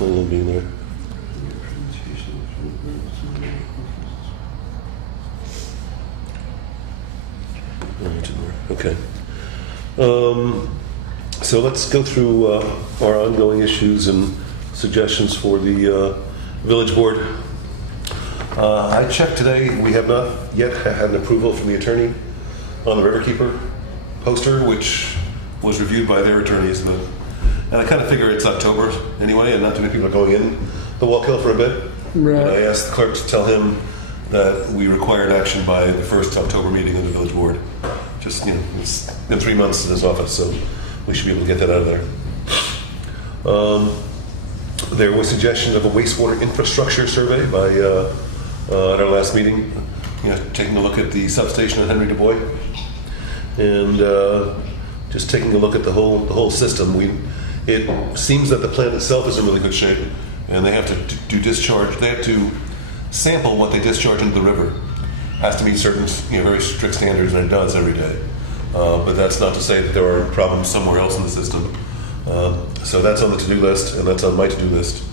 It'll be there. Okay. So let's go through our ongoing issues and suggestions for the village board. I checked today. We have not yet had an approval from the attorney on the Riverkeeper poster, which was reviewed by their attorneys. And I kind of figure it's October anyway, and not too many people are going in the Wallkill for a bit. Right. And I asked the clerk to tell him that we required action by the first October meeting of the village board. Just, it's been 3 months in his office, so we should be able to get that out of there. There was suggestion of a wastewater infrastructure survey by at our last meeting, taking a look at the substation at Henry Du Bois, and just taking a look at the whole system. It seems that the plant itself is in really good shape, and they have to do discharge. They have to sample what they discharge into the river. Has to meet certain, very strict standards, and it does every day. But that's not to say that there are problems somewhere else in the system. So that's on the to-do list, and that's on my to-do list.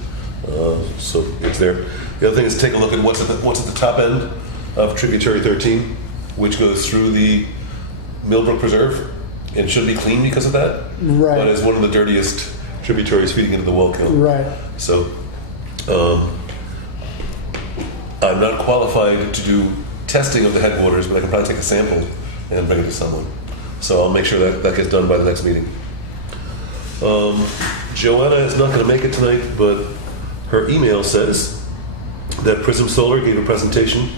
So it's there. The other thing is take a look at what's at the top end of Tributary 13, which goes through the Millbrook Preserve, and should be clean because of that. Right. But it's one of the dirtiest tributaries feeding into the Wallkill. Right. So I'm not qualified to do testing of the headwaters, but I can probably take a sample and bring it to someone. So I'll make sure that gets done by the next meeting. Joanna is not going to make it tonight, but her email says that Prism Solar gave a presentation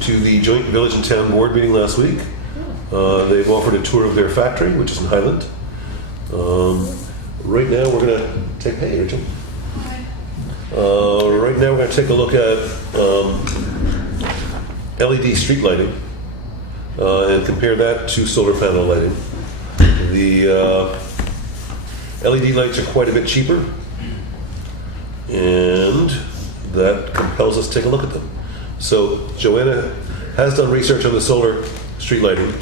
to the joint village and town board meeting last week. They've offered a tour of their factory, which is in Highland. Right now we're going to take, hey Rachel. Right now we're going to take a look at LED street lighting and compare that to solar panel lighting. The LED lights are quite a bit cheaper, and that compels us to take a look at them. So Joanna has done research on the solar street lighting.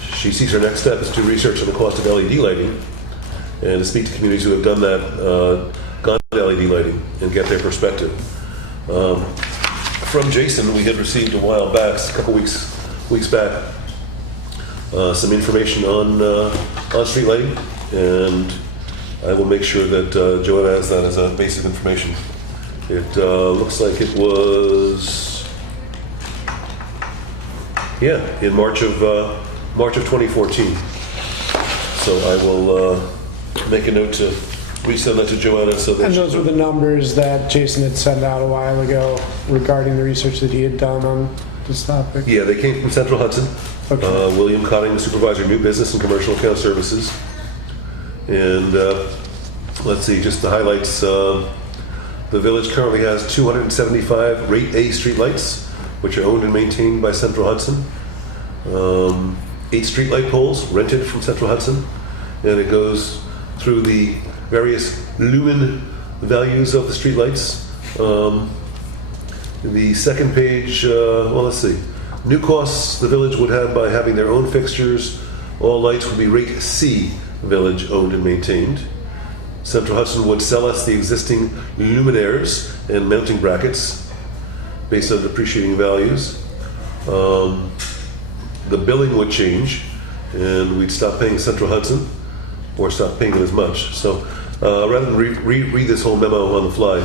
She sees her next step is to do research on the cost of LED lighting and to speak to communities who have done that, gone to LED lighting, and get their perspective. From Jason, we had received a while back, a couple weeks back, some information on street lighting, and I will make sure that Joanna has that as a basic information. It looks like it was, in March of 2014. So I will make a note to resend that to Joanna so that. And those were the numbers that Jason had sent out a while ago regarding the research that he had done on this topic. Yeah, they came from Central Hudson. Okay. William Cotting, supervisor, new business and commercial account services. And let's see, just the highlights. The village currently has 275 Rate A streetlights, which are owned and maintained by Central Hudson. 8 streetlight poles rented from Central Hudson, and it goes through the various lumen values of the streetlights. The second page, let's see. New costs the village would have by having their own fixtures. All lights would be Rate C, village owned and maintained. Central Hudson would sell us the existing luminaires and mounting brackets based on depreciating values. The billing would change, and we'd stop paying Central Hudson or stop paying it as much. So rather than read this whole memo on the fly,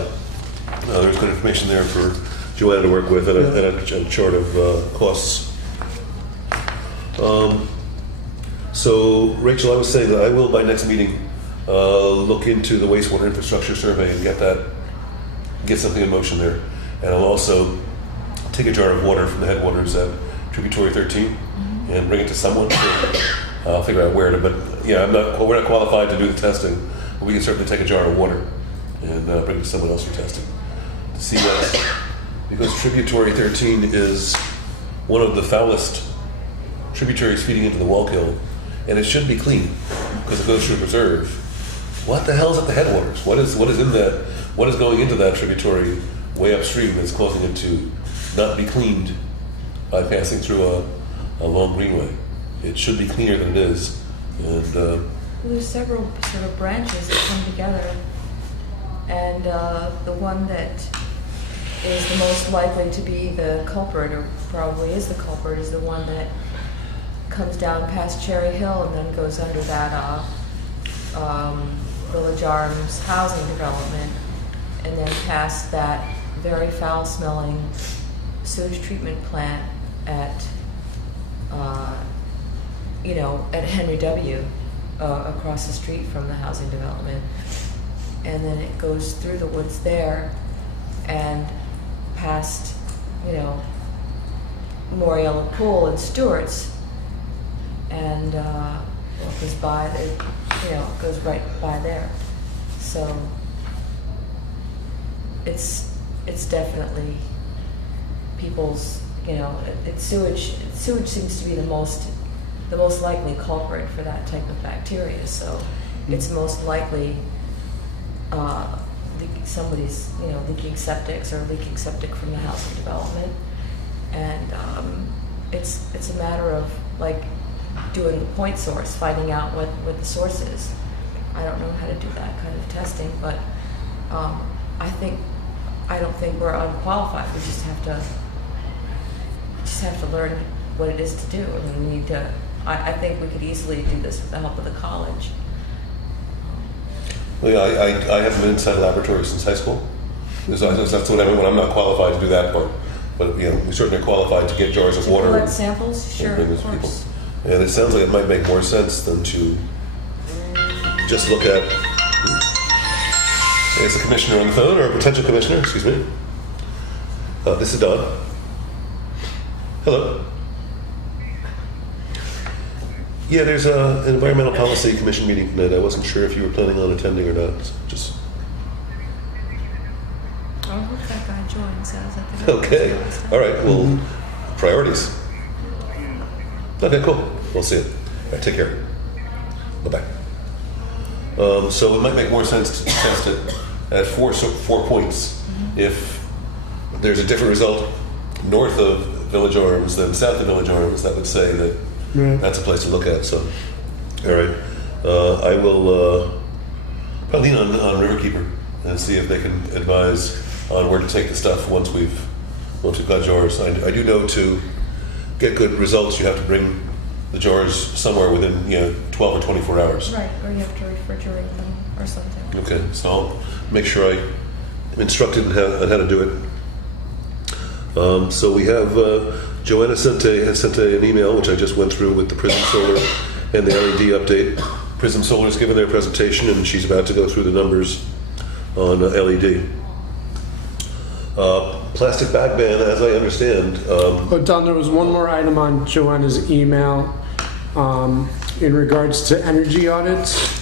there's good information there for Joanna to work with and a chart of costs. So Rachel, I was saying that I will by next meeting look into the wastewater infrastructure survey and get something in motion there. And I'll also take a jar of water from the headwaters at Tributary 13 and bring it to someone. I'll figure out where to, but yeah, we're not qualified to do the testing, but we can certainly take a jar of water and bring it to someone else for testing. To see that, because Tributary 13 is one of the foulest tributaries feeding into the Wallkill, and it should be clean because it goes through a preserve. What the hell is at the headwaters? What is in that? What is going into that tributary way upstream that's causing it to not be cleaned by passing through a long greenway? It should be cleaner than it is. And there's several sort of branches that come together, and And the one that is the most likely to be the culprit, or probably is the culprit, is the one that comes down past Cherry Hill and then goes under that Village Arms housing development, and then past that very foul-smelling sewage treatment plant at, at Henry W. Across the street from the housing development. And then it goes through the woods there and past, Moriella Pool and Stewart's, and it goes by the, it goes right by there. So it's definitely people's, it's sewage. Sewage seems to be the most likely culprit for that type of bacteria. So it's most likely somebody's, leaking septics or leaking septic from the housing development, and it's a matter of doing a point source, finding out what the source is. I don't know how to do that kind of testing, but I don't think we're unqualified. We just have to learn what it is to do. I mean, we need to. I think we could easily do this with the help of the college. Well, yeah, I haven't been inside a laboratory since high school. That's what I mean when I'm not qualified to do that part. But we certainly are qualified to get jars of water. Collect samples, sure, of course. And it sounds like it might make more sense than to just look at. Is a commissioner on the phone, or a potential commissioner? Excuse me. This is Don. Hello. Yeah, there's an environmental policy commission meeting tonight. I wasn't sure if you were planning on attending or not. So just. I hope that guy joins. I was at the Okay. All right. Well, priorities. Okay, cool. We'll see you. All right, take care. Bye-bye. So it might make more sense to test it at 4 points. If there's a different result north of Village Arms than south of Village Arms, that would say that that's a place to look at. So, all right. I will probably lean on Riverkeeper and see if they can advise on where to take the stuff once we've got jars. I do know to get good results, you have to bring the jars somewhere within 12 or 24 hours. Right, or you have to refrigerate them or something. Okay, so I'll make sure I'm instructed on how to do it. So we have Joanna sent an email, which I just went through with the Prism Solar and the LED update. Prism Solar's given their presentation, and she's about to go through the numbers on LED. Plastic bag ban, as I understand. Don, there was one more item on Joanna's email in regards to energy audits.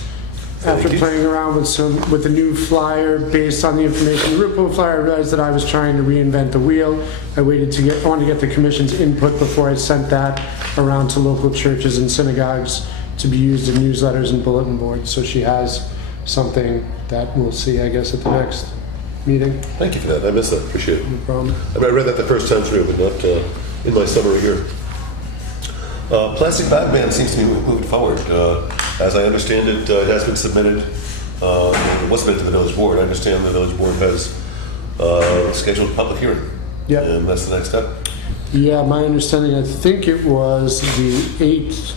After playing around with the new flyer based on the information, the Ripple flyer, I realized that I was trying to reinvent the wheel. I wanted to get the commission's input before I sent that around to local churches and synagogues to be used in newsletters and bulletin boards. So she has something that we'll see, I guess, at the next meeting. Thank you for that. I missed that. Appreciate it. No problem. I read that the first time through, but not in my summary here. Plastic bag ban seems to be moving forward. As I understand it, it has been submitted. It was submitted to the village board. I understand the village board has scheduled a public hearing. Yeah. And that's the next step. Yeah, my understanding, I think it was the 8th,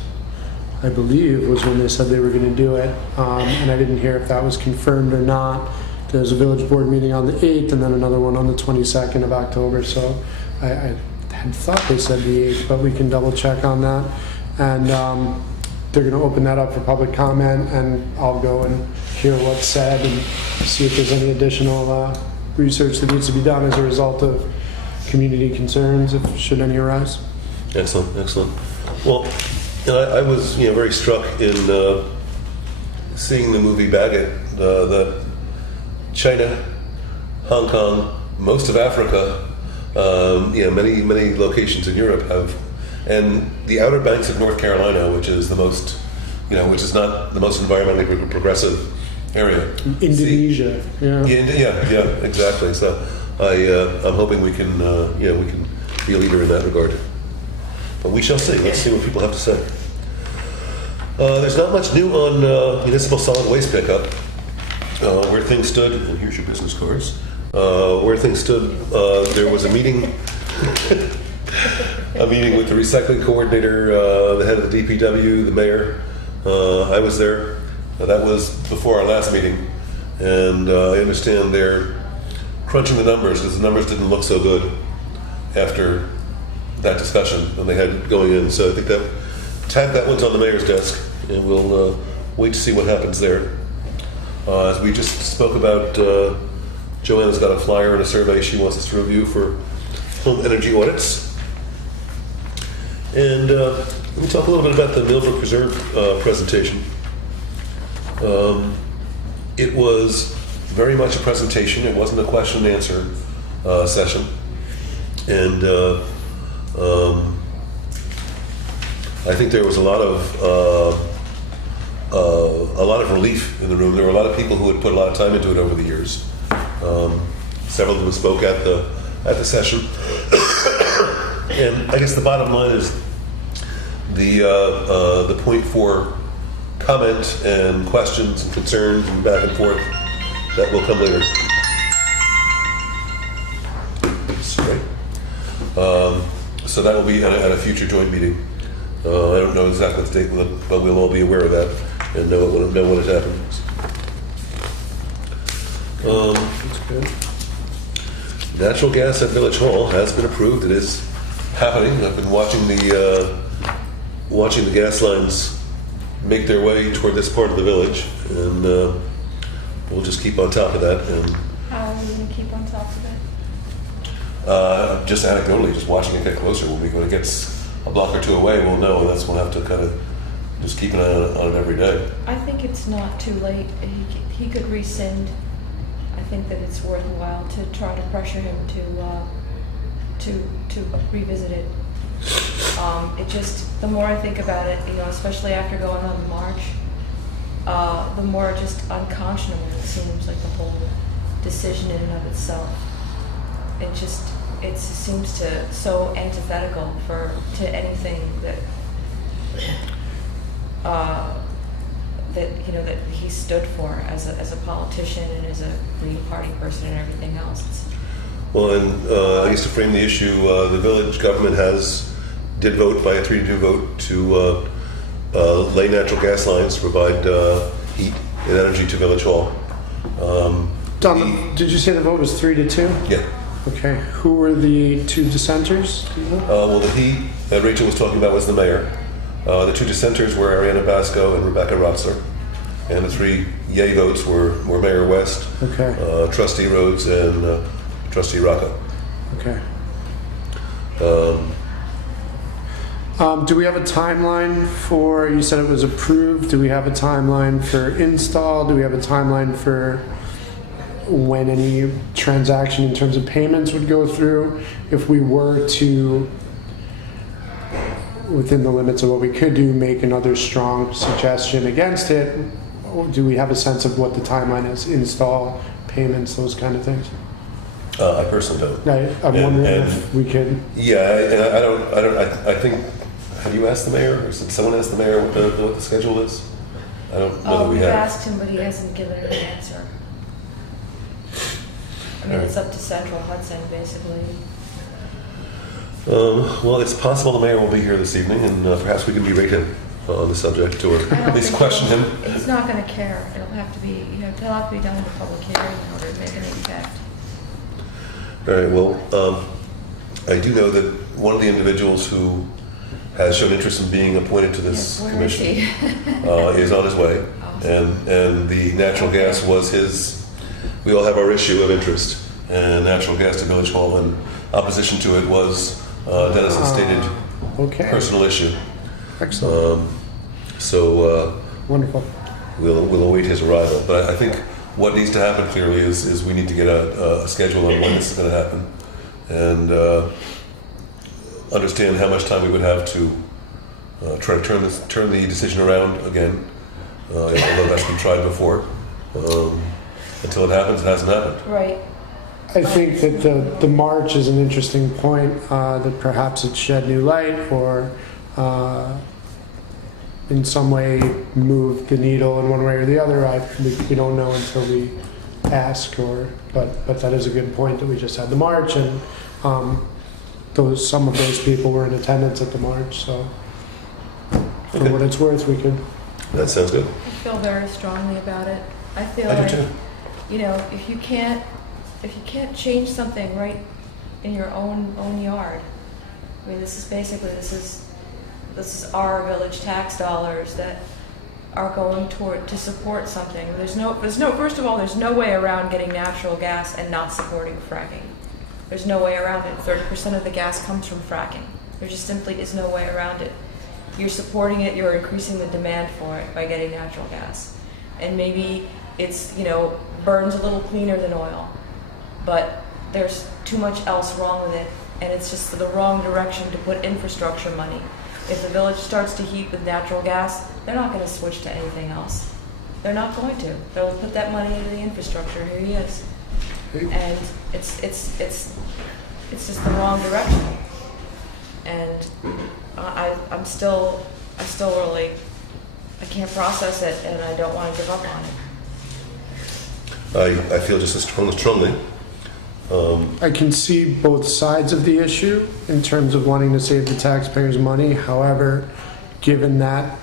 I believe, was when they said they were going to do it. And I didn't hear if that was confirmed or not. There's a village board meeting on the 8th and then another one on the 22nd of October. So I had thought they said the 8th, but we can double check on that. And they're going to open that up for public comment, and I'll go and hear what's said and see if there's any additional research that needs to be done as a result of community concerns, if should any arise. Excellent, excellent. Well, I was very struck in seeing the movie Bagot, that China, Hong Kong, most of Africa, many locations in Europe have, and the Outer Banks of North Carolina, which is the most, which is not the most environmentally progressive area. Indonesia, Yeah, exactly. So I'm hoping we can be a leader in that regard. But we shall see. Let's see what people have to say. There's not much new on municipal solid waste pickup. where things stood, and here's your business cards. Where things stood, there was a meeting, a meeting with the recycling coordinator, the head of the DPW, the mayor. I was there. That was before our last meeting, and I understand they're crunching the numbers because the numbers didn't look so good after that discussion that they had going in. So I think that one's on the mayor's desk, and we'll wait to see what happens there. As we just spoke about, Joanna's got a flyer and a survey she wants us to review for home energy audits. And let me talk a little bit about the Millbrook Preserve presentation. It was very much a presentation. It wasn't a question and answer session. And I think there was a lot of relief in the room. There were a lot of people who had put a lot of time into it over the years. Several of them spoke at the session. And I guess the bottom line is the point for comment and questions and concerns and back and forth that will come later. Sorry. So that will be at a future joint meeting. I don't know exactly the date, but we'll all be aware of that and know when it happens. That's good. Natural gas at Village Hall has been approved. It is happening. I've been watching the gas lines make their way toward this part of the village, and we'll just keep on top of that. And How are we going to keep on top of it? just anecdotally, just watching it get closer. When it gets a block or two away, we'll know, and that's when we'll have to kind of just keep an eye on it every day. I think it's not too late. He could rescind. I think that it's worthwhile to try to pressure him to revisit it. It just, the more I think about it, especially after going on the march, the more just unconscionable it seems, like the whole decision in and of itself. It seems to so antithetical to anything that that he stood for as a politician and as a Green Party person and everything else. Well, and I guess to frame the issue, the village government did vote by a 3-2 vote to lay natural gas lines to provide heat and energy to Village Hall. Don, did you say the vote was 3-2? Yeah. Okay. Who were the two dissenters? Well, the he that Rachel was talking about was the mayor. The two dissenters were Ariana Basco and Rebecca Rotzler. And the 3 yay votes were Mayor West, Okay. Trustee Rhodes, and Trustee Rocco. Okay. Do we have a timeline for, you said it was approved, do we have a timeline for install? Do we have a timeline for when any transaction in terms of payments would go through? If we were to, within the limits of what we could do, make another strong suggestion against it, do we have a sense of what the timeline is? Install, payments, those kind of things? I personally don't. I'm wondering if we could. Yeah, and I think, have you asked the mayor, or did someone ask the mayor what the schedule is? I don't know that we We've have. asked him, but he hasn't given an answer. I mean, it's up to Central Hudson, basically. Well, it's possible the mayor will be here this evening, and perhaps we can berate him on the subject, or at least question him. He's not going to care. It'll have to be, it'll have to be done in a public hearing in order to make an impact. All right, well, I do know that one of the individuals who has shown interest in being appointed to this Where commission is he? is on his way, and the natural gas was his. We all have our issue of interest, and natural gas to Village Hall, and opposition to it was Dennis's stated personal issue. Excellent. Wonderful. We'll await his arrival, but I think what needs to happen clearly is we need to get a schedule on when this is going to happen, and understand how much time we would have to try to turn the decision around again, although that's been tried before. Until it happens, it hasn't happened. Right. I think that the march is an interesting point, that perhaps it shed new light or in some way move the needle in one way or the other. We don't know until we ask, but that is a good point that we just had the march, and some of those people were in attendance at the march, so for Okay. what it's worth, we could. That sounds good. I feel very strongly about it. I feel I do like, too. you know, if you can't change something right in your own yard, I mean, this is our village tax dollars that are going to support something. There's no first of all, there's no way around getting natural gas and not supporting fracking. There's no way around it. 30% of the gas comes from fracking. There just simply is no way around it. You're supporting it, you're increasing the demand for it by getting natural gas. And maybe it's, burns a little cleaner than oil, but there's too much else wrong with it, and it's just the wrong direction to put infrastructure money. If the village starts to heat with natural gas, they're not going to switch to anything else. They're not going to. They'll put that money into the infrastructure. Here he is. And it's just the wrong direction. And I still really, I can't process it, and I don't want to give up on it. I feel just as strongly. I can see both sides of the issue in terms of wanting to save the taxpayers money. However, given that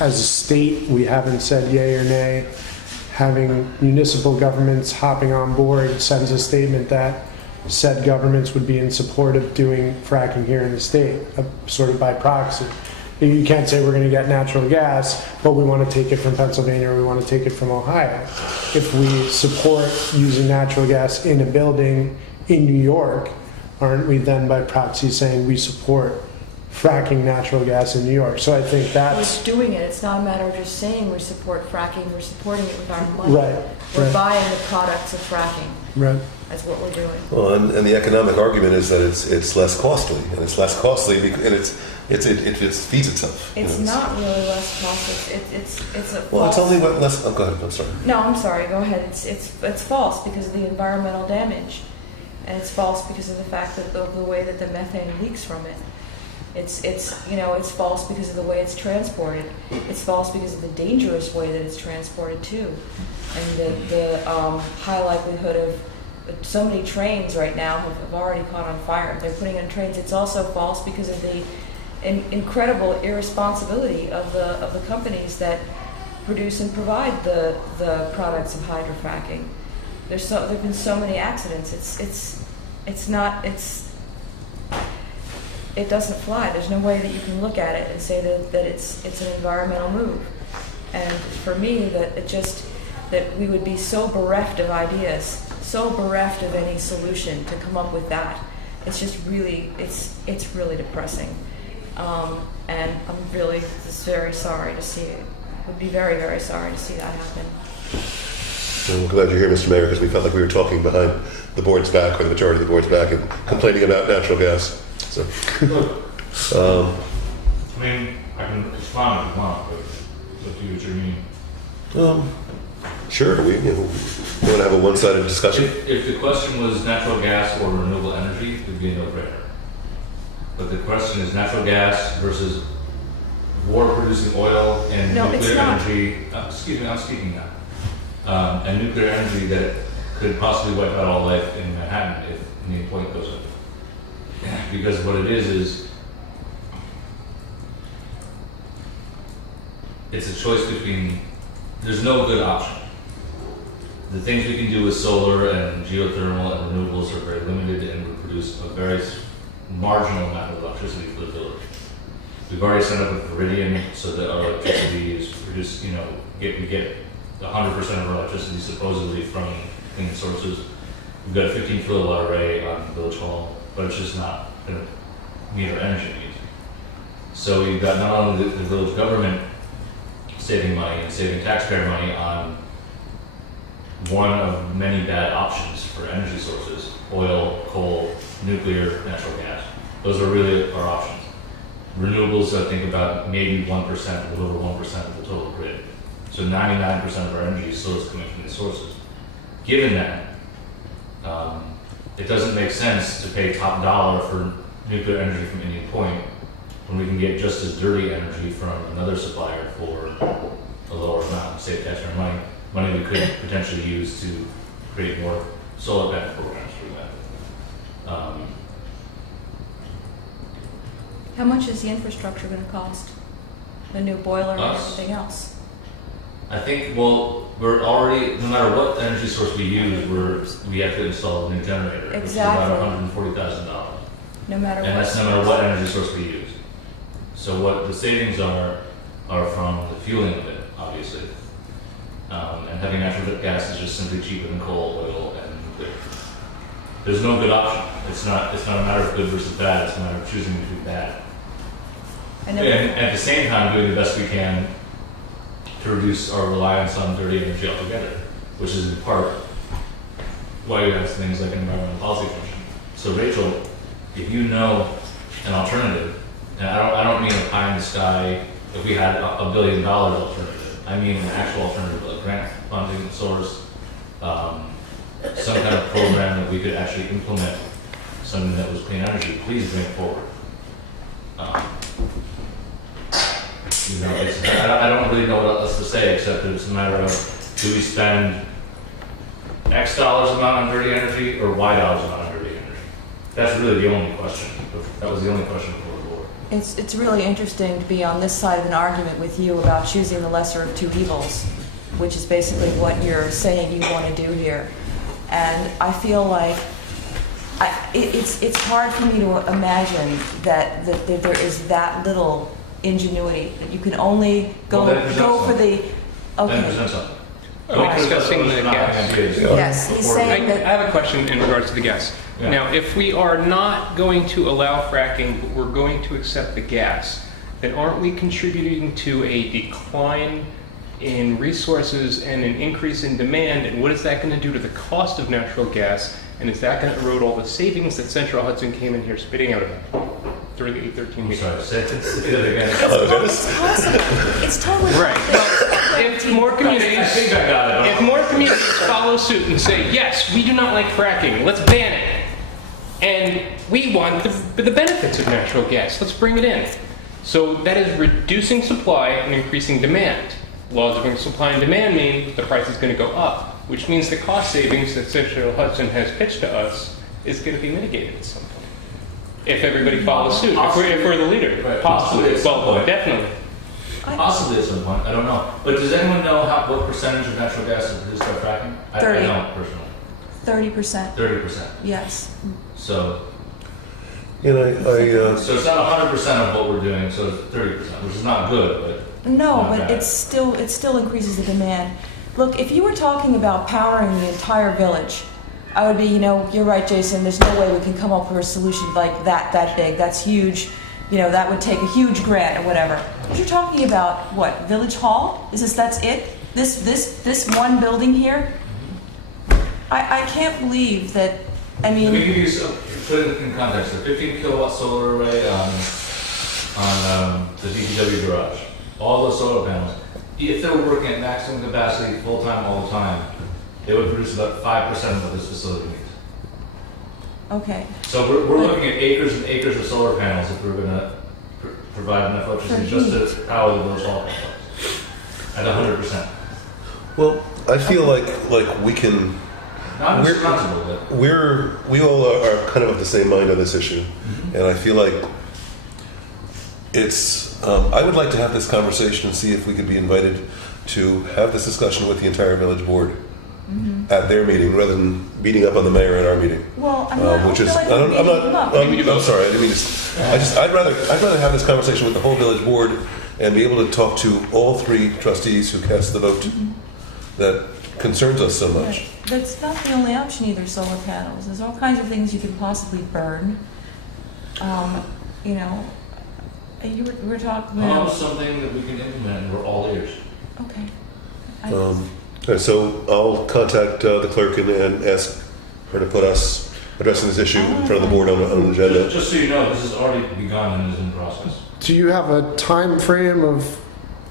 as a state we haven't said yay or nay, having municipal governments hopping on board sends a statement that said governments would be in support of doing fracking here in the state, sort of by proxy. You can't say we're going to get natural gas, but we want to take it from Pennsylvania or we want to take it from Ohio. If we support using natural gas in a building in New York, aren't we then by proxy saying we support fracking natural gas in New York? So I think that's... We're doing it. It's not a matter of just saying we support fracking. We're supporting it with our money. Right. We're buying the products of fracking. Right. That's what we're doing. Well, and the economic argument is that it's less costly, and it's less costly, and it feeds itself. It's not really less costly. It's a Well, false. it's only what less. Oh, go ahead. I'm sorry. No, I'm sorry. Go ahead. It's false because of the environmental damage, and it's false because of the fact that the way that the methane leaks from it. It's false because of the way it's transported. It's false because of the dangerous way that it's transported too, and the high likelihood of so many trains right now have already caught on fire. They're putting on trains. It's also false because of the incredible irresponsibility of the companies that produce and provide the products of hydrofracking. There've been so many accidents. It doesn't fly. There's no way that you can look at it and say that it's an environmental move. And for me, that we would be so bereft of ideas, so bereft of any solution to come up with that. It's just really, it's really depressing. And I'm really just very sorry to see it. Would be very, very sorry to see that happen. I'm glad you're here, Mr. Mayor, because we felt like we were talking behind the board's back, or the majority of the board's back, and complaining about natural gas. So, I mean, I can respond if you want, but it's up to you what you mean. Sure. We want to have a one-sided discussion. If the question was natural gas or renewable energy, it would be a no-brainer. But the question is natural gas versus war-producing oil and No, it's nuclear not. energy. Excuse me, I'm speaking now. And nuclear energy that could possibly wipe out all life in Manhattan if any point goes up. Because what it is it's a choice between, there's no good option. The things we can do with solar and geothermal and renewables are very limited and will produce a very marginal amount of electricity for the village. We've already set up a Viridian so that our electricity is produced, we get 100% of our electricity supposedly from clean sources. We've got a 15 kilowatt array on Village Hall, but it's just not going to meet our energy needs. So you've got not only the village government saving money and saving taxpayer money on one of many bad options for energy sources: oil, coal, nuclear, natural gas. Those are really our options. Renewables, I think about maybe 1%, a little over 1% of the total grid. So 99% of our energy still is coming from these sources. Given that, it doesn't make sense to pay top dollar for nuclear energy from Indian Point when we can get just as dirty energy from another supplier for a lower amount, save taxpayer money we could potentially use to create more solar panel programs for that. How much is the infrastructure going to cost? The new boiler and Us? everything else? I think, well, we're already, no matter what energy source we use, we have to install a new generator, which is about Exactly. $140,000. No matter And what. that's no matter what energy source we use. So what the savings are from the fueling of it, obviously. And having natural gas is just simply cheaper than coal, oil, and nuclear. There's no good option. It's not a matter of good versus bad, it's a matter of choosing between bad. And And then, at the same time, doing the best we can to reduce our reliance on dirty energy altogether, which is in part why we have things like an environmental policy commission. So Rachel, if you know an alternative, and I don't mean a pie in the sky, if we had $1 billion alternative, I mean an actual alternative, like grant funding source, some kind of program that we could actually implement, something that was clean energy, please bring it forward. You know, I don't really know what else to say except that it's a matter of, do we spend X dollars amount on dirty energy or Y dollars amount on dirty energy? That's really the only question. That was the only question for the board. it's really interesting to be on this side of an argument with you about choosing the lesser of two evils, which is basically what you're saying you want to do here. And I feel like it's hard for me to imagine that there is that little ingenuity, that you can only go for the, Then okay. present something. Are we discussing the gas? Yes, he's Before- saying I have a question in regards to the gas. Yeah. Now, if we are not going to allow fracking, but we're going to accept the gas, then aren't we contributing to a decline in resources and an increase in demand? And what is that going to do to the cost of natural gas? And is that going to erode all the savings that Central Hudson came in here spitting out about during the 813 I'm meeting? sorry, say it again. Hello, Well, Dennis. it's possible. It's totally Right. possible. If more I communities, think I got it. if more communities follow suit and say, yes, we do not like fracking, let's ban it. And we want the benefits of natural gas, let's bring it in. So that is reducing supply and increasing demand. Laws of supply and demand mean the price is going to go up, which means the cost savings that Central Hudson has pitched to us is going to be mitigated at some point. If everybody follows suit, if we're the leader. Right, Possibly. possibly at some Well, point. definitely. Possibly at some point, I don't know. But does anyone know what percentage of natural gas is produced by fracking? I 30. don't personally. 30%, 30%. yes. So And so it's not 100% of what we're doing, so it's 30%, which is not good, No, Not but bad. it still increases the demand. Look, if you were talking about powering the entire village, I would be, you're right, Jason, there's no way we can come up with a solution like that big. That's huge. That would take a huge grant or whatever. But you're talking about what, Village Hall? That's it? This one building here? I can't believe that, Let me give you put it in context. A 15 kilowatt solar array on the DPW garage. All those solar panels, if they were working at maximum capacity, full time, all the time, they would produce about 5% of what this facility needs. okay. So we're looking at acres and acres of solar panels if we're going to provide enough electricity just to power the village hall complex at 100%. well, I feel like we can. Not We're- responsible, but We all are kind of the same mind on this issue, and I feel like it's. I would like to have this conversation and see if we could be invited to have this discussion with the entire village board at their meeting, rather than beating up on the mayor at our meeting. Well, I'm not, Which I is, feel like I don't, we're I'm beating them up. I'm sorry, I didn't mean to. I'd rather have this conversation with the whole village board and be able to talk to all three trustees who cast the vote that concerns us so much. Right. That's not the only option either, solar panels. There's all kinds of things you could possibly burn. You were talking about... something that we can implement, and we're all ears. Okay. And so I'll contact the clerk and ask her to put us addressing this issue in front of the board on an agenda. Just so you know, this has already begun and is in process. Do you have a time frame of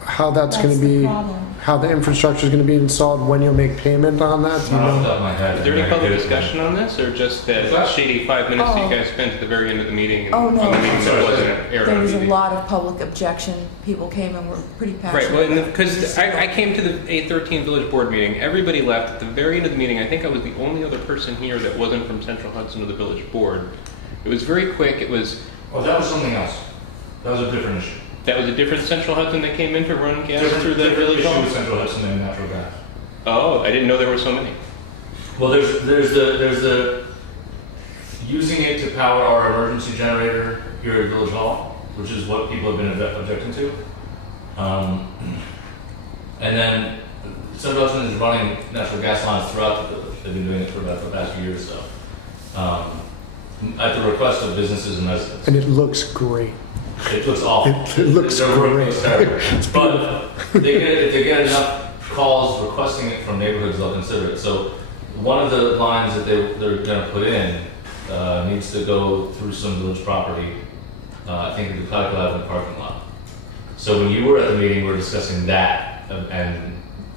how that's going to the be problem. how the infrastructure is going to be installed, when you'll make payment on that? Do you Not off the know? top of my head. Is there any public discussion on this, or just that shady 5 minutes Oh. you guys spent at the very end of the meeting? Oh, no. On the meeting Sorry, that wasn't sorry. aired There on was a TV? lot of public objection. People came and were pretty Right, passionate. well, because I came to the 813 Village Board meeting, everybody left. At the very end of the meeting, I think I was the only other person here that wasn't from Central Hudson or the Village Board. It was very quick. It was, Oh, that was something else. That was a different issue. that was a different Central Hudson that came in to run gas through the different village issue hall? with Central Hudson and natural gas. Oh, I didn't know there were so many. Well, there's the using it to power our emergency generator here at Village Hall, which is what people have been objecting to. And then Central Hudson is running natural gas lines throughout the village. They've been doing it for about the past year or so, at the request of businesses and residents. And it looks great. It looks awful. It looks Their work great. looks terrible. But if they get enough calls requesting it from neighborhoods, they'll consider it. So one of the lines that they're going to put in needs to go through some village property, I think the Calico Avenue parking lot. So when you were at the meeting, we were discussing that and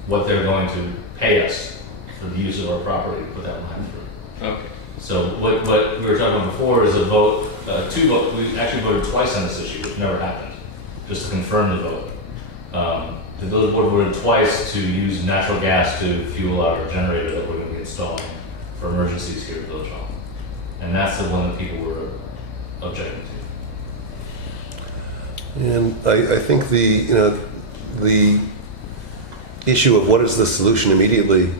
what they're going to pay us for the use of our property to put that line through. Okay. So what we were talking about before is a vote, two votes. We actually voted twice on this issue, which never happened, just to confirm the vote. The village board voted twice to use natural gas to fuel our generator that we're going to be installing for emergencies here at Village Hall. And that's the one that people were objecting to. And I think the issue of what is the solution immediately,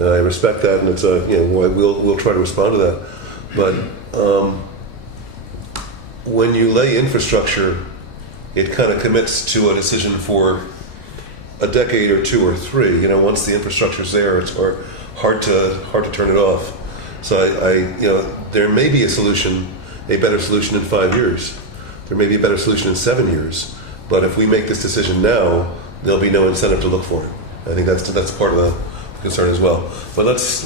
I respect that, and it's we'll try to respond to that. But when you lay infrastructure, it kind of commits to a decision for a decade or two or three. Once the infrastructure's there, it's hard to turn it off. So there may be a better solution in 5 years. There may be a better solution in 7 years. But if we make this decision now, there'll be no incentive to look for it. I think that's part of the concern as well. But let's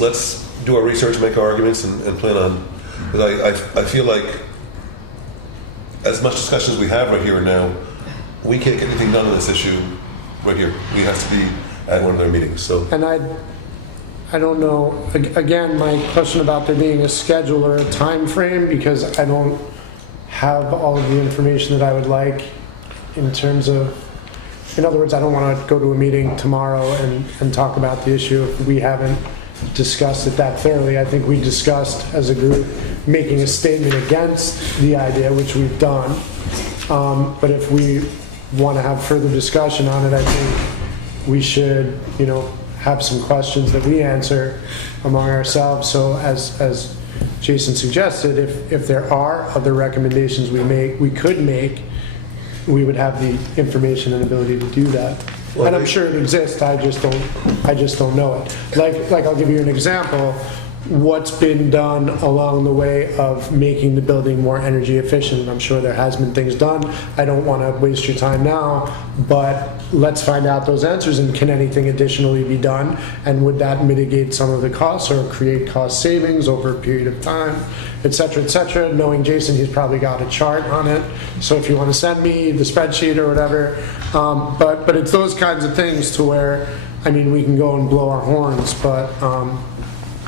do our research, make our arguments, and plan on. Because I feel like as much discussion as we have right here and now, we can't get anything done on this issue right here. We have to be at one of their meetings. So. And I don't know, again, my question about there being a schedule or a time frame, because I don't have all of the information that I would like in terms of, in other words, I don't want to go to a meeting tomorrow and talk about the issue if we haven't discussed it that thoroughly. I think we discussed as a group making a statement against the idea, which we've done. But if we want to have further discussion on it, I think we should, have some questions that we answer among ourselves. So as Jason suggested, if there are other recommendations we could make, we would have the information and ability to do that. Well, And I'm sure it exists, I just don't know it. Like I'll give you an example. What's been done along the way of making the building more energy efficient? I'm sure there has been things done. I don't want to waste your time now, but let's find out those answers, and can anything additionally be done? And would that mitigate some of the costs or create cost savings over a period of time, et cetera, et cetera? Knowing Jason, he's probably got a chart on it. So if you want to send me the spreadsheet or whatever, but it's those kinds of things to where, we can go and blow our horns, but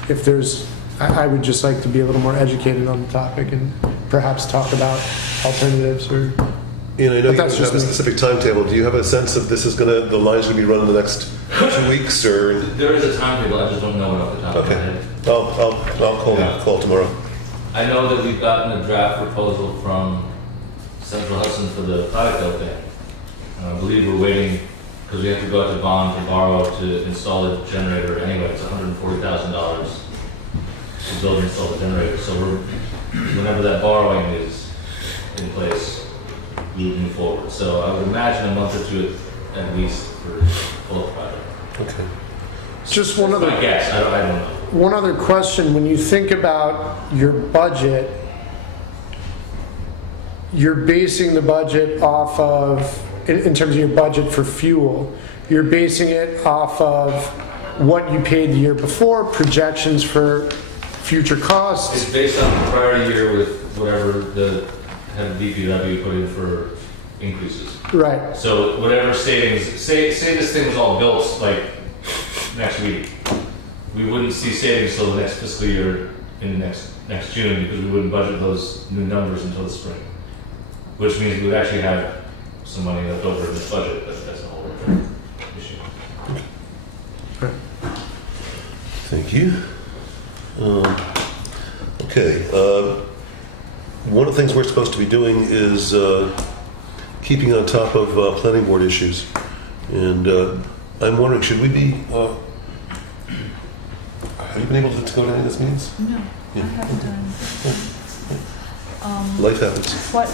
if there's, I would just like to be a little more educated on the topic and perhaps talk about alternatives or. I know you don't that's have just a me. specific timetable. Do you have a sense of the line's going to be run in the next 2 weeks, or? There is a timetable, I just don't know it off the top of my Okay, head. I'll call tomorrow. I know that we've gotten a draft proposal from Central Hudson for the Calico thing. And I believe we're waiting, because we have to go out to bond to borrow to install the generator anyway. It's $140,000 to build and install the generator. So whenever that borrowing is in place, we will move forward. So I would imagine a month or two at least for both projects. Okay. Just one other. I guess, I don't know. One other question, when you think about your budget, you're basing the budget off of, in terms of your budget for fuel, you're basing it off of what you paid the year before, projections for future costs. It's based on the prior year with whatever the head of DPW put in for increases. Right. So whatever savings, say this thing was all built like next week, we wouldn't see savings till the next fiscal year in the next June because we wouldn't budget those new numbers until the spring, which means we would actually have some money left over in this budget, but that's a whole other issue. Thank you. Okay. One of the things we're supposed to be doing is keeping on top of planning board issues. And I'm wondering, should we be... have you been able to go to any of these meetings? No, Yeah. I haven't done. Life happens. What?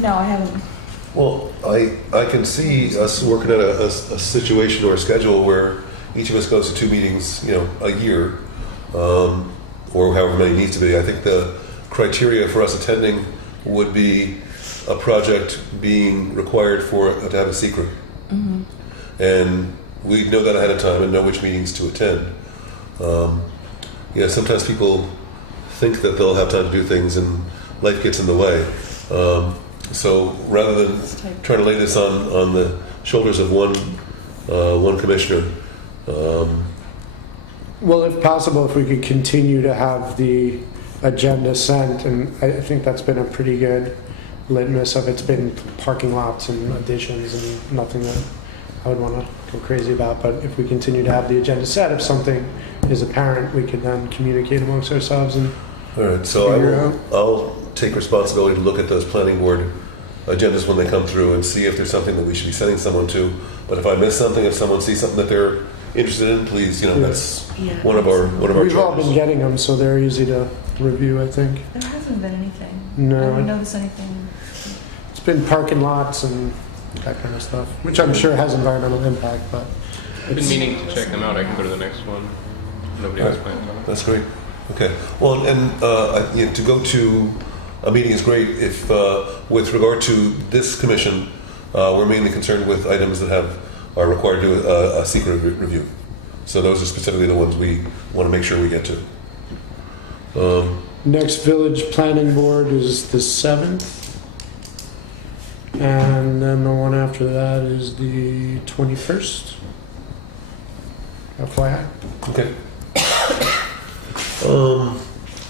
No, I haven't. Well, I can see us working at a situation or a schedule where each of us goes to 2 meetings, a year, or however many needs to be. I think the criteria for us attending would be a project being required to have a secret. Mm-hmm. And we know that ahead of time and know which meetings to attend. Sometimes people think that they'll have time to do things and life gets in the way. So rather than trying to lay this on the shoulders of one commissioner, Well, if possible, if we could continue to have the agenda sent, and I think that's been a pretty good litmus of it's been parking lots and additions and nothing that I would want to go crazy about. But if we continue to have the agenda set, if something is apparent, we can then communicate amongst ourselves. And all right. So I'll take responsibility to look at those planning board agendas when they come through and see if there's something that we should be sending someone to. But if I miss something, if someone sees something that they're interested in, please, that's one of our we've all charters. been getting them, so they're easy to review, I think. There hasn't been anything. No. I didn't notice anything. It's been parking lots and that kind of stuff, which I'm sure has environmental impact, but I've been meaning to check them out. I can go to the next one. Nobody else plans on it. That's great. Okay. Well, and to go to a meeting is great if, with regard to this commission, we're mainly concerned with items that are required to do a secret review. So those are specifically the ones we want to make sure we get to. next village planning board is the 7th. And then the one after that is the 21st. FYI. Okay.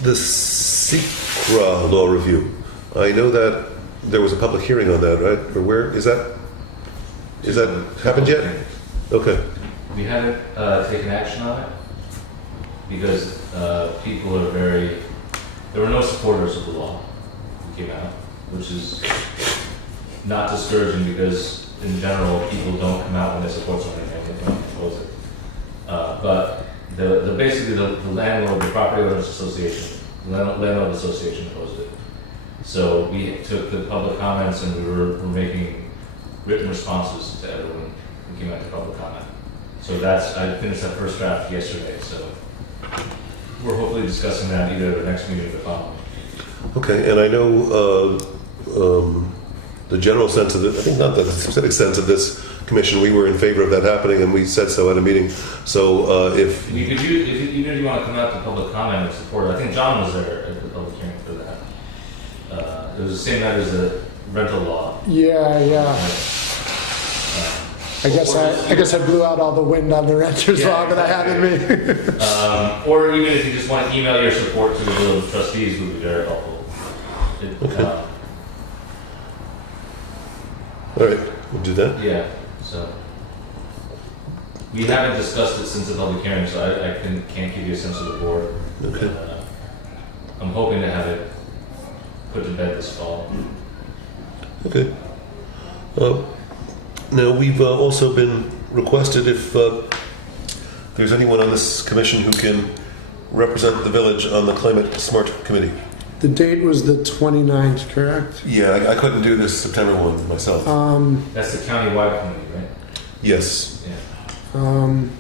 The SECRA law review. I know that there was a public hearing on that, right? Or where is that? Is that happened yet? Okay. We haven't taken action on it because people are there were no supporters of the law that came out, which is not discouraging because in general people don't come out when they support something and they don't oppose it. But basically the landlord, the property owners association, landlord association opposed it. So we took the public comments and we were making written responses to everyone who came out to public comment. So I finished that first draft yesterday, so we're hopefully discussing that either at the next meeting or the following. Okay, and I know the general sense of it, I think not the specific sense of this commission, we were in favor of that happening and we said so at a meeting. So if you want to come out to public comment and support it, I think John was there at the public hearing for that. It was the same night as the rental law. Yeah. I guess I blew out all the wind on the renters law that I had in me. Or even if you just want to email your support to the village trustees, would be very helpful. all right, we'll do that. Yeah. So we haven't discussed it since the public hearing, so I can't give you a sense of the board. Okay. But, I'm hoping to have it put to bed this fall. Okay. Now, we've also been requested if there's anyone on this commission who can represent the village on the Climate Smart Committee. The date was the 29th, correct? Yeah, I couldn't do this September one myself. That's the county-wide committee, right? Yes. Yeah. And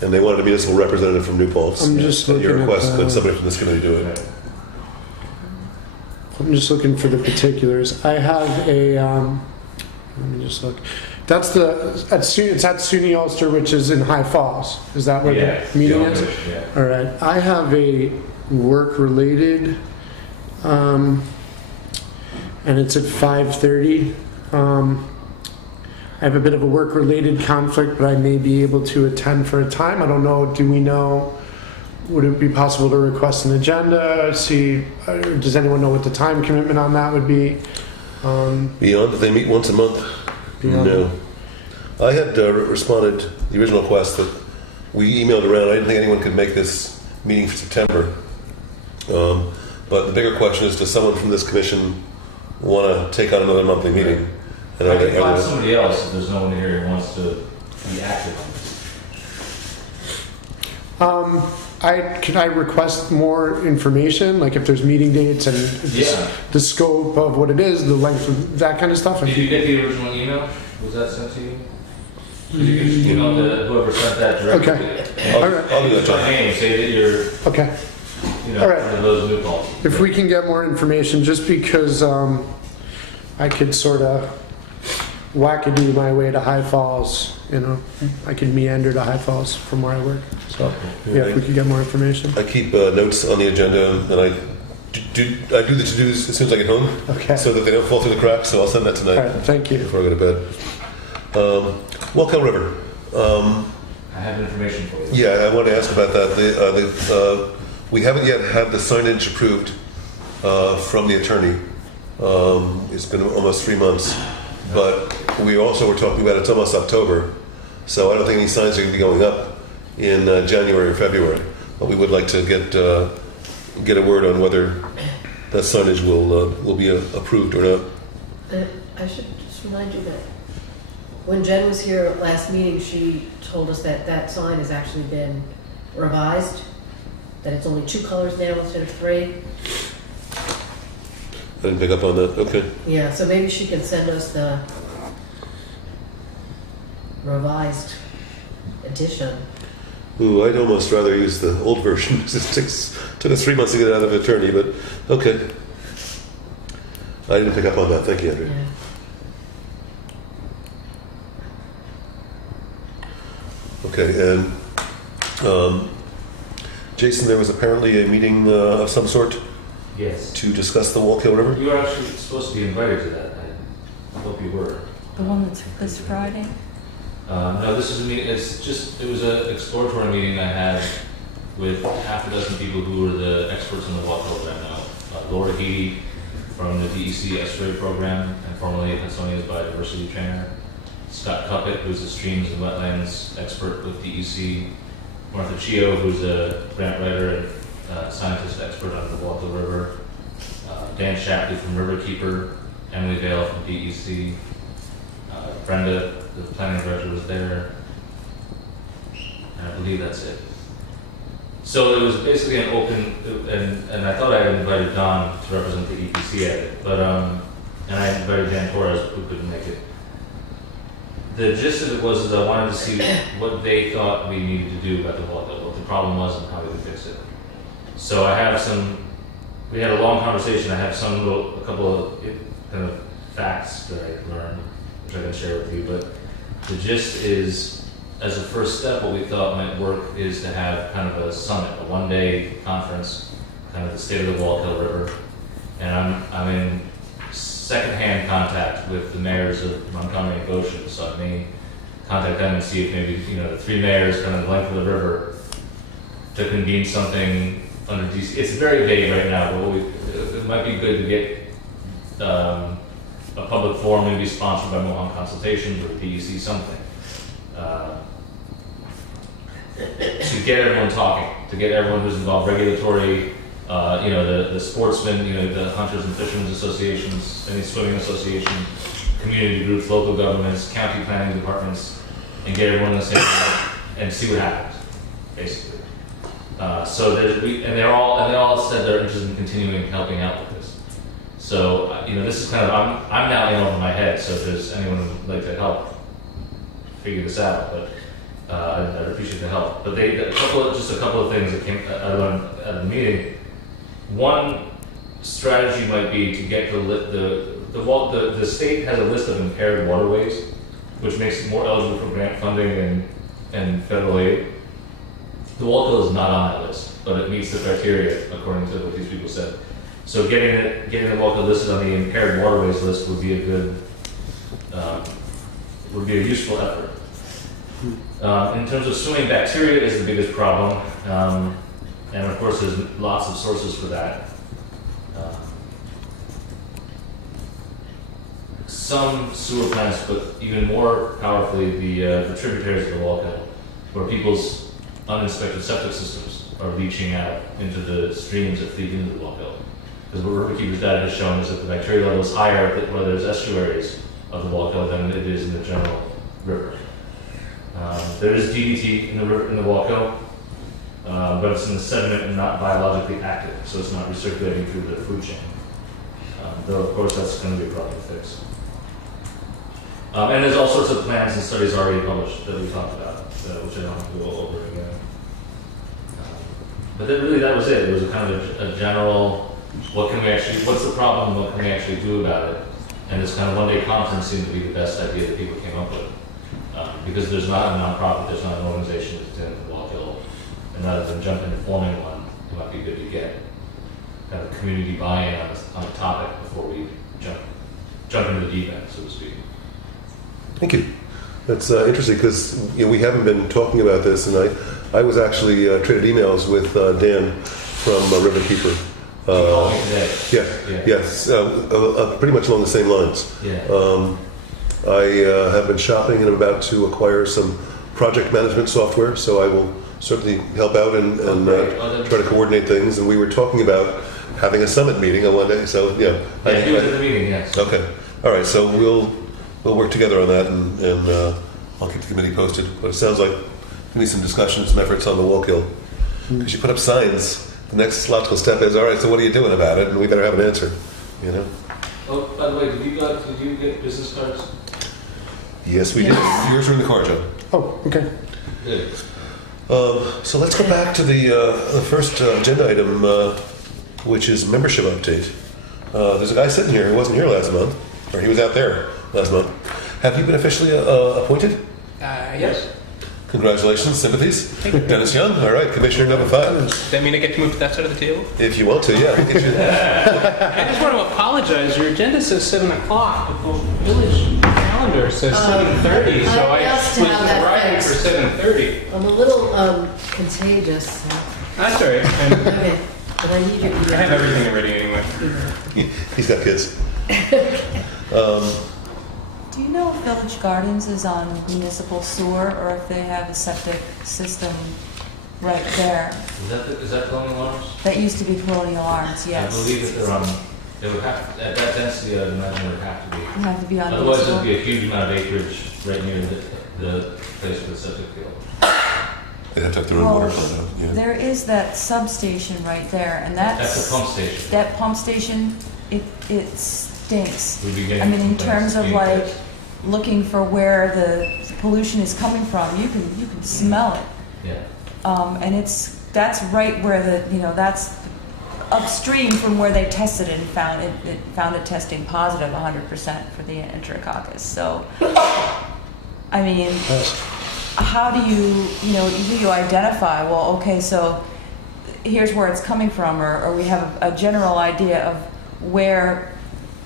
they wanted a municipal representative from New Paltz. I'm just At your looking at request, could somebody from this committee do it? Okay. I'm just looking for the particulars. I have a. Let me just look. It's at SUNY Ulster, which is in High Falls. Is that where the meeting is? Yeah. All right. I have a work-related and it's at 5:30. I have a bit of a work-related conflict, but I may be able to attend for a time. I don't know, do we know, would it be possible to request an agenda, see, or does anyone know what the time commitment on that would be? Beyond that they meet once a month? Beyond No. I had responded, the original request that we emailed around. I didn't think anyone could make this meeting for September. But the bigger question is, does someone from this commission want to take on another monthly meeting? And I can find somebody else if there's no one here who wants to be active on this. Can I request more information, like if there's meeting dates and Yeah. the scope of what it is, the length of that kind of stuff? Did you get the original email? Was that sent to you? Could you email whoever sent that directly? Okay. I'll, All right. I'll do that, Use my John. name, say that you're, Okay. All right. one of those new calls. If we can get more information, just because I could sort of wackadoo my way to High Falls, I can meander to High Falls from where I work. So, yeah, if we could get more information. I keep notes on the agenda, and I do the to-dos as soon as I get home, Okay. so that they don't fall through the cracks. So I'll send that All tonight right, thank you. before I go to bed. Walkill River. I have information for you. Yeah, I wanted to ask about that. We haven't yet had the signage approved from the attorney. It's been almost 3 months, but we also were talking about it's almost October, so I don't think any signs are going to be going up in January or February. But we would like to get a word on whether that signage will be approved or not. I should just remind you that when Jen was here at last meeting, she told us that that sign has actually been revised, that it's only 2 colors now instead of 3. I didn't pick up on that. Okay. Yeah, so maybe she can send us the revised edition. Ooh, I'd almost rather use the old version. It took us 3 months to get it out of the attorney, but okay. I didn't pick up on that. Thank you, Andrew. Yeah. Okay, and Jason, there was apparently a meeting of some sort Yes. to discuss the Walkill River? You were actually supposed to be invited to that. I hope you were. The one that's this Friday? No, this is a meeting, it was an exploratory meeting I had with half a dozen people who were the experts in the water program now. Laura Heedy from the DEC Estuary Program and formerly Pennsylvania's biodiversity trainer. Scott Cuppett, who's a streams and wetlands expert with DEC. Martha Chio, who's a grant writer and scientist expert on the Walkill River. Dan Shapley from Riverkeeper. Emily Vale from DEC. Brenda, the planning director, was there. And I believe that's it. So it was basically an open, and I thought I had invited Don to represent the EPC at it, but and I invited Dan Torres, who couldn't make it. The gist of it was I wanted to see what they thought we needed to do about what the problem was and how we could fix it. So we had a long conversation. I have a couple of kind of facts that I learned, which I can share with you. But the gist is, as a first step, what we thought might work is to have kind of a summit, a one-day conference, kind of the state of the Walkill River. And I'm in second-hand contact with the mayors of Montgomery and Goshen, so I may contact them and see if maybe the 3 mayors, kind of the length of the river, to convene something under DC. It's very vague right now, but it might be good to get a public forum, maybe sponsored by Mohawk Consultations or DEC, something. To get everyone talking, to get everyone who's involved, regulatory, the sportsmen, the hunters and fishermen's associations, any swimming association, community groups, local governments, county planning departments, and get everyone in the same room and see what happens, basically. They all said they're interested in continuing helping out with this. So this is kind of I'm now in over my head. So if there's anyone who would like to help figure this out, but I'd appreciate the help. But just a couple of things that came I learned at the meeting. One strategy might be to get the state has a list of impaired waterways, which makes it more eligible for grant funding and federal aid. The Walkill is not on that list, but it meets the criteria according to what these people said. So getting the Walkill listed on the impaired waterways list would be a good, would be a useful effort. In terms of swimming, bacteria is the biggest problem, and of course there's lots of sources for that. Some sewer plants, but even more powerfully the tributaries of the Walkill, where people's uninspected septic systems are leaching out into the streams that feed into the Walkill. Because what Riverkeeper's data has shown is that the bacteria level is higher where there's estuaries of the Walkill than it is in the general river. There is DDT in the Walkill, but it's in the sediment and not biologically active, so it's not recirculating through the food chain. Though, of course, that's going to be a problem to fix. And there's all sorts of plans and studies already published that we talked about, which I don't have to go over again. But then really that was it. It was a kind of a general, what's the problem, what can we actually do about it? And this kind of one-day conference seemed to be the best idea that people came up with. Because there's not a nonprofit, there's not an organization that's in the Walkill, and rather than jump into forming one, it might be good to get kind of community buy-in on the topic before we jump into the deep end, so to speak. Thank you. That's interesting because we haven't been talking about this, and I was actually traded emails with Dan from Riverkeeper. Yes, pretty much along the same lines. Yeah. I have been shopping and I'm about to acquire some project management software, so I will certainly help out and try to coordinate things. And we were talking about having a summit meeting on one day, so yeah. He was at the meeting, yes. Okay. All right, so we'll work together on that, and I'll keep the committee posted. But it sounds like there needs some discussion, some efforts on the Walkill. Because you put up signs, the next logical step is, all right, so what are you doing about it? And we better have an answer, you know? Oh, by the way, did you get business cards? Yes, we did. Yours are in the car, Joe. Oh, okay. Good. So let's go back to the first agenda item, which is membership update. There's a guy sitting here who wasn't here last month, or he was out there last month. Have you been officially appointed? Yes. Congratulations, sympathies. Dennis Young, all right, Commissioner number 5. Does that mean I get to move to that side of the table? If you want to, yeah. We'll get you I just want to apologize. Your agenda says 7 o'clock, but the village calendar says 7:30, so I asked to was have that arriving for fixed. 7:30. I'm a little contagious. So. That's all right. Okay, but I need your email. I have everything already anyway. He's got kids. Do you know if Village Gardens is on municipal sewer or if they have a septic system right there? Is that Colonial Arms? That used to be Colonial Arms, yes. I believe that they're on, they would have, at that density, I'd imagine it would have to be. They have to be on Otherwise, municipal. there'd be a huge amount of acreage right near the place for the septic field. They'd have to have their own water plant out. Yeah. There is that substation right there, and That's the pump station. that pump station, it stinks. We'd be getting I mean, in complaints, terms of being like fixed. looking for where the pollution is coming from, you can smell it. Yeah. And that's right where that's upstream from where they tested it and found it testing positive 100% for the enterococcus. So, I mean, how do you identify? Well, okay, so here's where it's coming from, or we have a general idea of where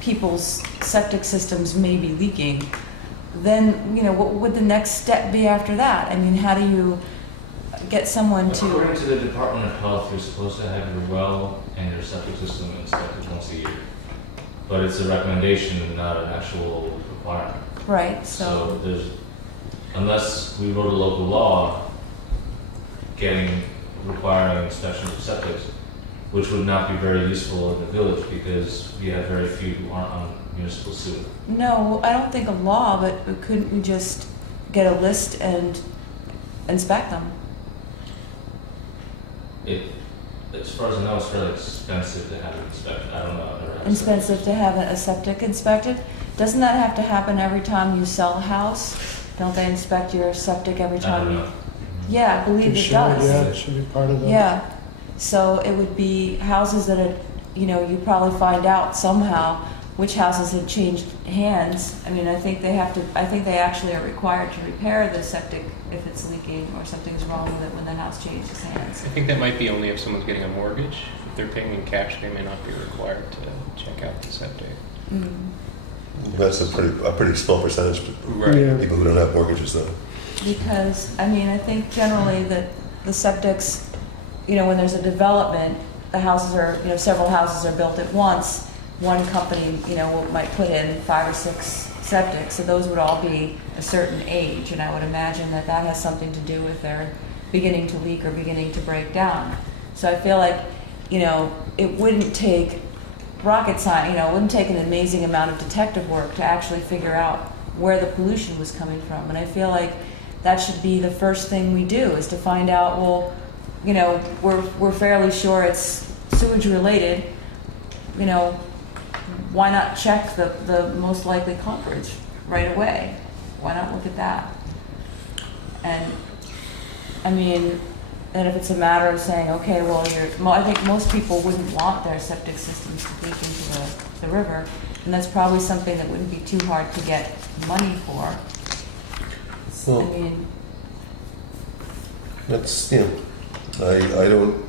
people's septic systems may be leaking. Then, what would the next step be after that? I mean, how do you get someone to... According to the Department of Health, you're supposed to have your well and your septic system inspected once a year. But it's a recommendation and not an actual requirement. Right, So unless we wrote a local law requiring inspection of septics, which would not be very useful in the village because we have very few who aren't on municipal sewer. No, I don't think a law, but couldn't we just get a list and inspect them? As far as I know, it's fairly expensive to have it inspected. I don't know. I've never had Expensive to have a septic inspected? Doesn't that have to happen every time you sell a house? Don't they inspect your septic every I time don't you... know. Yeah, I believe it does. Yeah, it should be part of the... Yeah, so it would be houses that you probably find out somehow which houses had changed hands. I mean, I think they actually are required to repair the septic if it's leaking or something's wrong with it when the house changes hands. I think that might be only if someone's getting a mortgage. If they're paying in cash, they may not be required to check out the septic. That's a pretty small percentage of Right. Yeah. people who don't have mortgages, though. Because, I mean, I think generally that the septics, when there's a development, the houses are, several houses are built at once. One company, might put in 5 or 6 septics, so those would all be a certain age, and I would imagine that that has something to do with their beginning to leak or beginning to break down. So I feel like, it wouldn't take rocket science, it wouldn't take an amazing amount of detective work to actually figure out where the pollution was coming from. And I feel like that should be the first thing we do, is to find out, well, we're fairly sure it's sewage related, why not check the most likely culprits right away? Why not look at that? And I mean, and if it's a matter of saying, okay, well, I think most people wouldn't want their septic systems to leak into the river, and that's probably something that wouldn't be too hard to get money for. Well, I mean, that's, I don't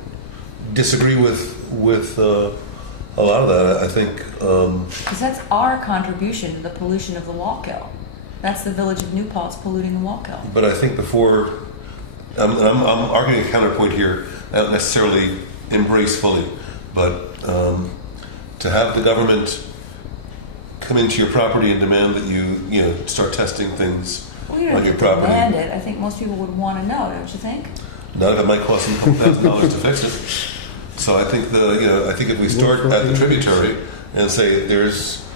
disagree with a lot of that. I think, because that's our contribution to the pollution of the Wallkill. That's the village of New Paltz polluting the Wallkill. but I think before, I'm arguing a counterpoint here, I don't necessarily embrace fully, but to have the government come into your property and demand that you start testing things Well, you don't on your have to property. demand it. I think most people would want to know, don't you think? Not if it might cost them $1,000 to fix it. So I think I think if we start at the tributary and say there's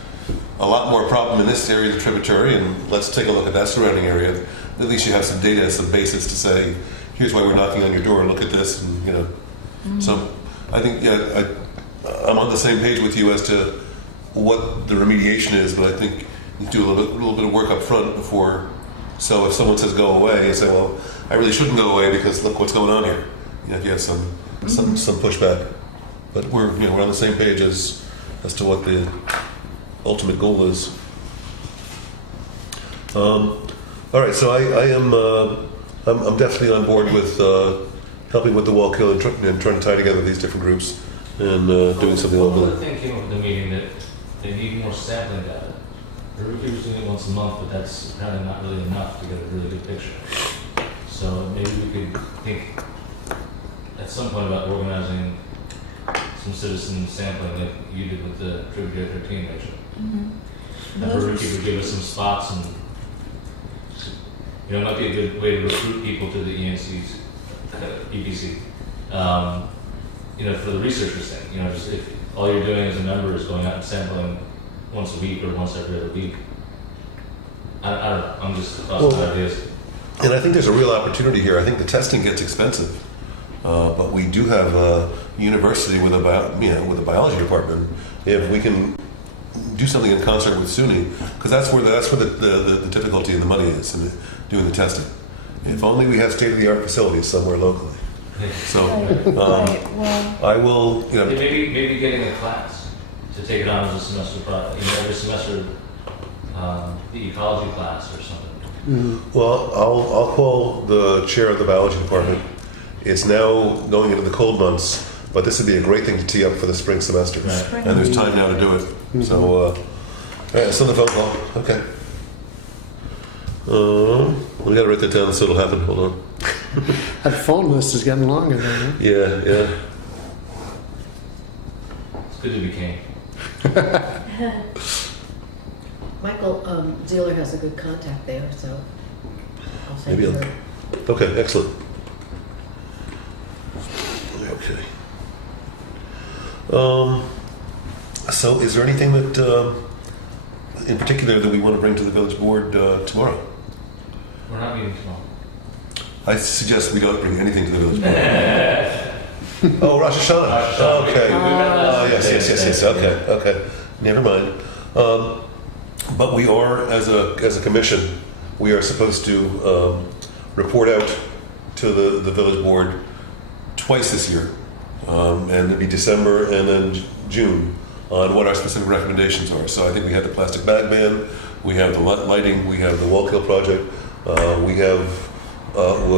a lot more problem in this area of the tributary, and let's take a look at that surrounding area, at least you have some data, some basis to say, here's why we're knocking on your door, look at this, and So I think I'm on the same page with you as to what the remediation is, but I think you do a little bit of work up front before. So if someone says go away, you say, well, I really shouldn't go away because look what's going on here. If you have some pushback, but we're on the same page as to what the ultimate goal is. All right, so I'm definitely on board with helping with the Wallkill and trying to tie together these different groups and doing something One along other thing came up at the meeting that they need more sampling data. The rookie was doing it once a month, but that's apparently not really enough to get a really good picture. So maybe we could think at some point about organizing some citizen sampling like you did with the Tributary 13 measure. Mm-hmm. And Haruki would give us some spots, and it might be a good way to recruit people to the ENC's EPC. For the researchers thing, just if all you're doing as a member is going out and sampling once a week or once every other week. I don't know. I'm just tossing ideas. And I think there's a real opportunity here. I think the testing gets expensive, but we do have a university with a biology department. If we can do something in concert with SUNY, because that's where the difficulty and the money is in doing the testing. If only we had state-of-the-art facilities somewhere locally. So Right. Well, I will. Maybe getting a class to take it on as a semester project. Every semester, the ecology class or something. Well, I'll call the chair of the biology department. It's now going into the cold months, but this would be a great thing to tee up for the spring semester. Right. And there's time now to do it. So, send the phone call. Okay. We got to write that down so it'll happen. Hold on. That phone list is getting longer there, huh? Yeah. It's good to be king. Michael Zeeler has a good contact there, so I'll send Maybe you I'll- her. Okay, excellent. Okay. So is there anything that, in particular, that we want to bring to the village board tomorrow? We're not meeting tomorrow. I suggest we don't bring anything to the village board. Oh, Rosh Hashanah. Rosh Hashanah. Okay. Oh, Yes. Okay. Never mind. But we are, as a commission, we are supposed to report out to the village board twice this year, and it'd be December and then June. on what our specific recommendations are. So I think we have the plastic bag ban, we have the lighting, we have the wall kill project, we're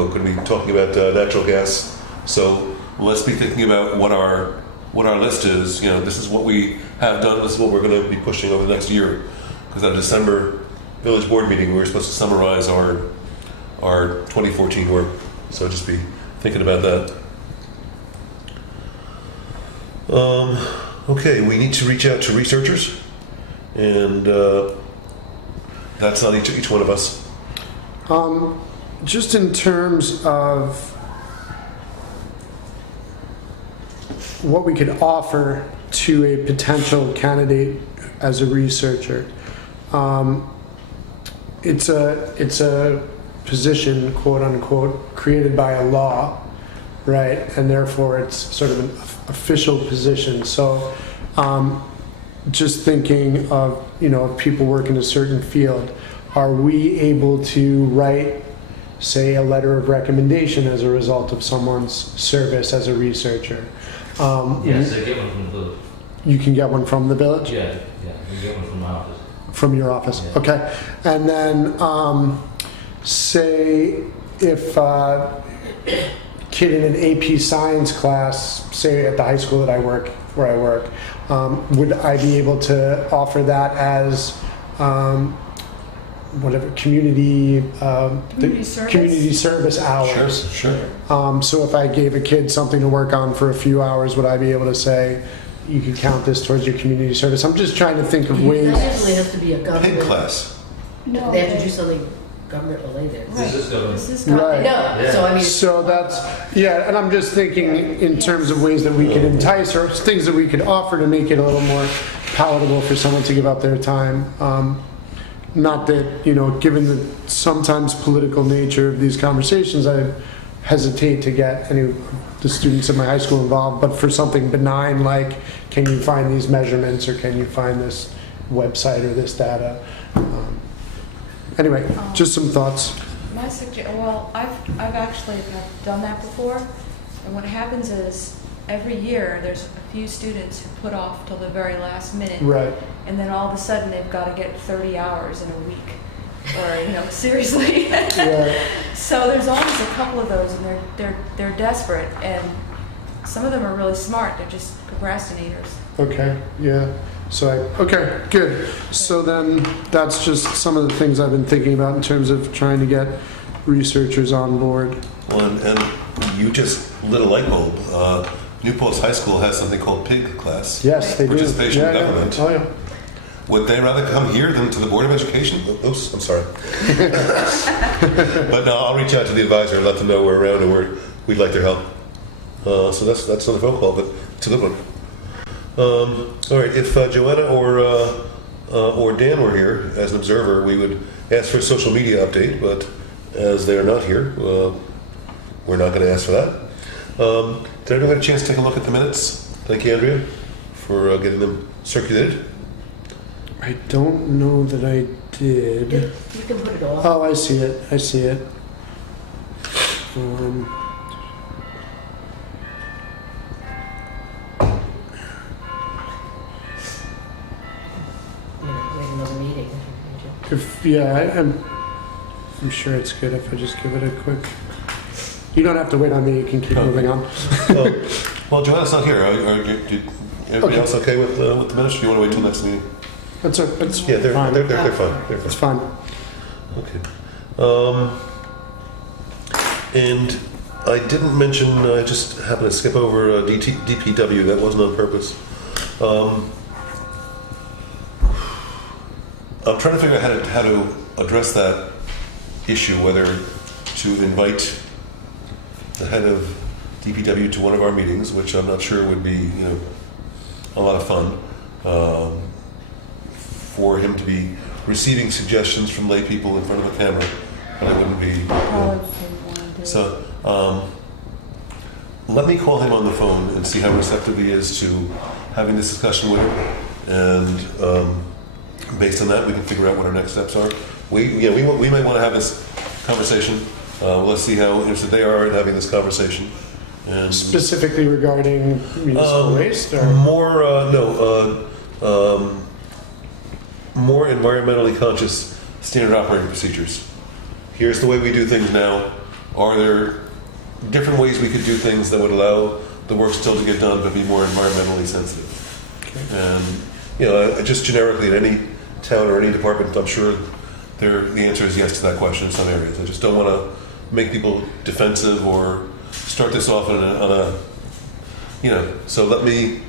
going to be talking about natural gas. So let's be thinking about what our list is. You know, this is what we have done. This is what we're going to be pushing over the next year. Because at December village board meeting, we were supposed to summarize our 2014 work. So just be thinking about that. Okay, we need to reach out to researchers, and that's on each one of us. Just in terms of what we could offer to a potential candidate as a researcher, it's a position, quote unquote, created by a law, right? And therefore it's sort of an official position. So just thinking of, if people work in a certain field, are we able to write, say, a letter of recommendation as a result of someone's service as a researcher? Yes, I get one from the village. You can get one from the village? Yeah, you get one from my office. From your office, Yeah. okay. And then, say, if a kid in an AP science class, say at the high school where I work, would I be able to offer that as whatever community service? community service hours? Sure. So if I gave a kid something to work on for a few hours, would I be able to say, you can count this towards your community service? I'm just trying to think of ways. That usually has to be a Pig government. class. No, They have to do something government related. Right. This is government. This is Right. No, so I mean. So that's, yeah, and I'm just thinking in terms of ways that we could entice or things that we could offer to make it a little more palatable for someone to give up their time. Not that, given the sometimes political nature of these conversations, I hesitate to get any of the students in my high school involved, but for something benign like, can you find these measurements or can you find this website or this data? Anyway, just some thoughts. My suggestion, well, I've actually done that before, and what happens is, every year, there's a few students who put off till the very last minute, Right. and then all of a sudden, they've got to get 30 hours in a week, or, seriously. Yeah. So there's always a couple of those, and they're desperate, and some of them are really smart, they're just procrastinators. Okay, yeah. So okay, good. So then that's just some of the things I've been thinking about in terms of trying to get researchers on board. Well, and you just lit a light bulb. New Paltz High School has something called PIG class. Yes, they do. Participation in government. Oh, yeah. Would they rather come here than to the Board of Education? Oops, I'm sorry. But no, I'll reach out to the advisor and let them know we're around and we'd like their help. So that's not a phone call, but it's a good one. All right, if Joanna or Dan were here as an observer, we would ask for a social media update, but as they are not here, we're not going to ask for that. Did everyone get a chance to take a look at the minutes? Thank you, Andrea, for getting them circulated. I don't know that I did. You can put it off. Oh, I see it. Wait another meeting. I'm sure it's good if I just give it a quick. You don't have to wait on me. You can keep moving on. Well, Joanna's not here. Everybody else okay with the minutes? Or do you want to wait till next meeting? That's Yeah, they're fine. fine. They're fine. It's fine. Okay. And I didn't mention. I just happened to skip over DPW. That wasn't on purpose. I'm trying to figure out how to address that issue, whether to invite the head of DPW to one of our meetings, which I'm not sure would be, a lot of fun, for him to be receiving suggestions from lay people in front of a camera, but I wouldn't be. So let me call him on the phone and see how receptive he is to having this discussion with him, and based on that, we can figure out what our next steps are. We might want to have this conversation. Let's see how interested they are in having this conversation. And Specifically regarding municipal waste, or more, more environmentally conscious standard operating procedures. Here's the way we do things now. Are there different ways we could do things that would allow the work still to get done but be more environmentally sensitive? And, you know, just generically in any town or any department, I'm sure the answer is yes to that question in some areas. I just don't want to make people defensive or start this off on a you know, so let me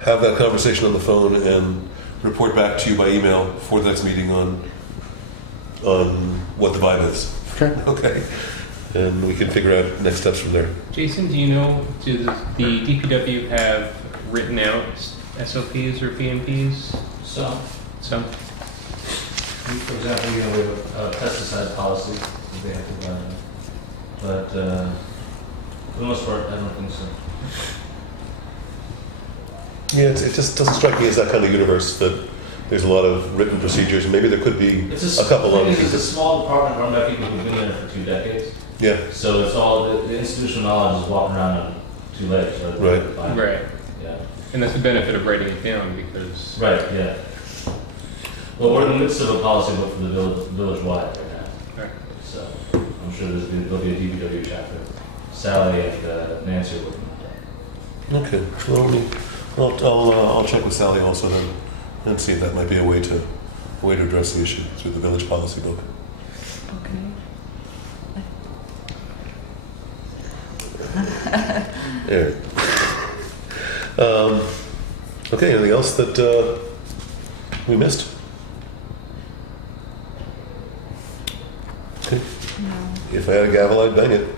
have that conversation on the phone and report back to you by email for the next meeting on what the vibe is. Okay. Okay. And we can figure out next steps from there. Jason, do you know, does the DPW have written out SOPs or PMPs? So, Some? for example, you know, we have a pesticide policy that they have to run, but for the most part, I don't think so. Yeah, it just doesn't strike me as that kind of universe that there's a lot of written procedures. Maybe there could be a couple of It's a small department run by people who've been there for 2 decades. Yeah, So it's all, the institutional knowledge is walking around on 2 legs. Right. Right. Yeah. And that's the benefit of writing it down because. Right, yeah. Well, we're in the midst of a policy book for the village-wide right now. Right. So I'm sure there'll be a DPW chapter. Sally and Nancy are working on that. okay. Well, I'll check with Sally also then and see if that might be a way to address the issue through the village policy book. Yeah. Okay, anything else that we missed? Okay. If I had a gavel, I'd bang it.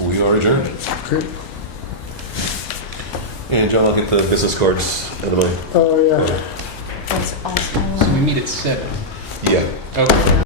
We are adjourned. Great. And John, I'll get the business cards out of my... Oh, yeah. That's awesome. So we meet at 7. Yeah. Okay.